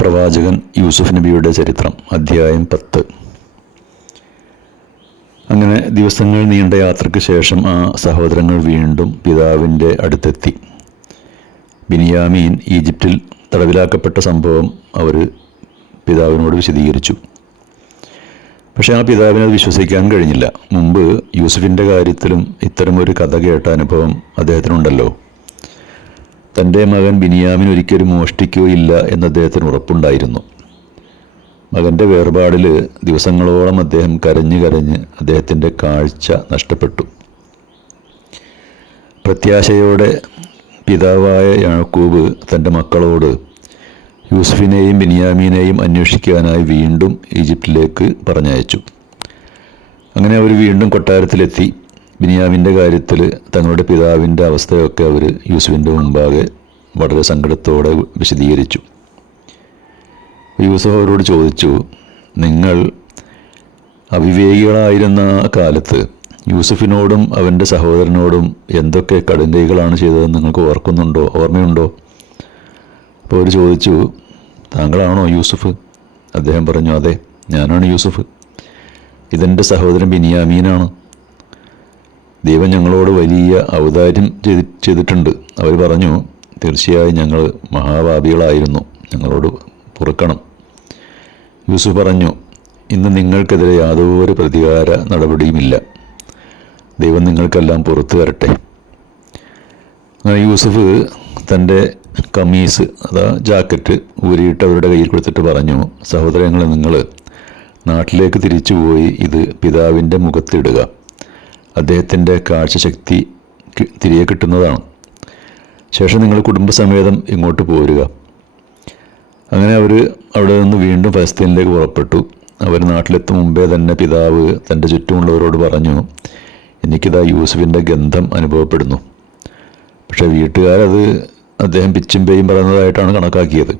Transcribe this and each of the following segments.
പ്രവാചകൻ യൂസുഫ് നബിയുടെ ചരിത്രം അധ്യായം 10. അങ്ങനെ ദിവസങ്ങൾ നീണ്ട യാത്രയ്ക്ക് ശേഷം ആ സഹോദരങ്ങൾ വീണ്ടും പിതാവിൻ്റെ അടുത്തെത്തി. ബിനിയാമീൻ ഈജിപ്തിൽ തടവിലാക്കപ്പെട്ട സംഭവം അവർ പിതാവിനോട് വിശദീകരിച്ചു. പക്ഷേ ആ പിതാവിനെ അത് വിശ്വസിക്കാൻ കഴിഞ്ഞില്ല. മുമ്പ് യൂസുഫിൻ്റെ കാര്യത്തിലും ഇത്തരമൊരു കഥ കേട്ട അനുഭവം അദ്ദേഹത്തിനുണ്ടല്ലോ. തൻ്റെ മകൻ ബിനിയാമിൻ ഒരിക്കലും മോഷ്ടിക്കുകയില്ല എന്ന് അദ്ദേഹത്തിന് ഉറപ്പുണ്ടായിരുന്നു. മകൻ്റെ വേർപാടിൽ ദിവസങ്ങളോളം അദ്ദേഹം കരഞ്ഞ് അദ്ദേഹത്തിൻ്റെ കാഴ്ച നഷ്ടപ്പെട്ടു. പ്രത്യാശയോടെ പിതാവായ യാക്കൂബ് തൻ്റെ മക്കളോട് യൂസുഫിനെയും ബിനിയാമീനെയും അന്വേഷിക്കാനായി വീണ്ടും ഈജിപ്തിലേക്ക് പറഞ്ഞയച്ചു. അങ്ങനെ അവർ വീണ്ടും കൊട്ടാരത്തിലെത്തി. ബിനിയാമിൻ്റെ കാര്യത്തിൽ തങ്ങളുടെ പിതാവിൻ്റെ അവസ്ഥയൊക്കെ അവർ യൂസുഫിൻ്റെ മുമ്പാകെ വളരെ സങ്കടത്തോടെ വിശദീകരിച്ചു. യൂസുഫ് അവരോട് ചോദിച്ചു, നിങ്ങൾ അവിവേകികളായിരുന്ന കാലത്ത് യൂസുഫിനോടും അവൻ്റെ സഹോദരനോടും എന്തൊക്കെ കടുങ്കൈകളാണ് ചെയ്തതെന്ന് നിങ്ങൾക്ക് ഓർമ്മയുണ്ടോ? അപ്പോൾ അവർ ചോദിച്ചു, താങ്കളാണോ യൂസുഫ്? അദ്ദേഹം പറഞ്ഞു, അതെ, ഞാനാണ് യൂസുഫ്. ഇതെൻ്റെ സഹോദരൻ ബിനിയാമീനാണ്. ദൈവം ഞങ്ങളോട് വലിയ ഔദാര്യം ചെയ്തിട്ടുണ്ട്. അവർ പറഞ്ഞു, തീർച്ചയായും ഞങ്ങൾ മഹാപാപികളായിരുന്നു, ഞങ്ങളോട് പൊറുക്കണം. യൂസുഫ് പറഞ്ഞു, ഇന്ന് നിങ്ങൾക്കെതിരെ യാതൊരു പ്രതികാര നടപടിയുമില്ല. ദൈവം നിങ്ങൾക്കെല്ലാം പുറത്തു വരട്ടെ. അങ്ങനെ യൂസുഫ് തൻ്റെ കമീസ് ജാക്കറ്റ് ഊരിയിട്ട് അവരുടെ കയ്യിൽ കൊടുത്തിട്ട് പറഞ്ഞു, സഹോദരങ്ങളെ, നിങ്ങൾ നാട്ടിലേക്ക് തിരിച്ചുപോയി ഇത് പിതാവിൻ്റെ മുഖത്തിടുക. അദ്ദേഹത്തിൻ്റെ കാഴ്ചശക്തി തിരികെ കിട്ടുന്നതാണ്. ശേഷം നിങ്ങൾ കുടുംബസമേതം ഇങ്ങോട്ട് പോരുക. അങ്ങനെ അവർ അവിടെ നിന്ന് വീണ്ടും ഫലസ്തീനിലേക്ക് പുറപ്പെട്ടു. അവർ നാട്ടിലെത്തും മുമ്പേ തന്നെ പിതാവ് തൻ്റെ ചുറ്റുമുള്ളവരോട് പറഞ്ഞു, എനിക്കിതാ യൂസുഫിൻ്റെ ഗന്ധം അനുഭവപ്പെടുന്നു. പക്ഷേ വീട്ടുകാരത് അദ്ദേഹം പിച്ചും പേയും പറയുന്നതായിട്ടാണ് കണക്കാക്കിയത്.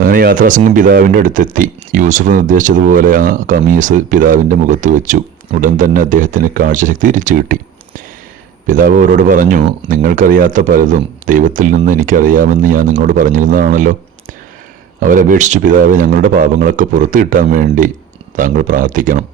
അങ്ങനെ യാത്രാസംഘം പിതാവിൻ്റെ അടുത്തെത്തി. യൂസുഫ് നിർദ്ദേശിച്ചതുപോലെ ആ കമീസ് പിതാവിൻ്റെ മുഖത്ത് വെച്ചു. ഉടൻ തന്നെ അദ്ദേഹത്തിന് കാഴ്ചശക്തി തിരിച്ചു കിട്ടി. പിതാവ് അവരോട് പറഞ്ഞു, നിങ്ങൾക്കറിയാത്ത പലതും ദൈവത്തിൽ നിന്ന് എനിക്കറിയാമെന്ന് ഞാൻ നിങ്ങളോട് പറഞ്ഞിരുന്നതാണല്ലോ. അവരപേക്ഷിച്ചു, പിതാവെ, ഞങ്ങളുടെ പാപങ്ങളൊക്കെ പുറത്തു കിട്ടാൻ വേണ്ടി താങ്കൾ പ്രാർത്ഥിക്കണം.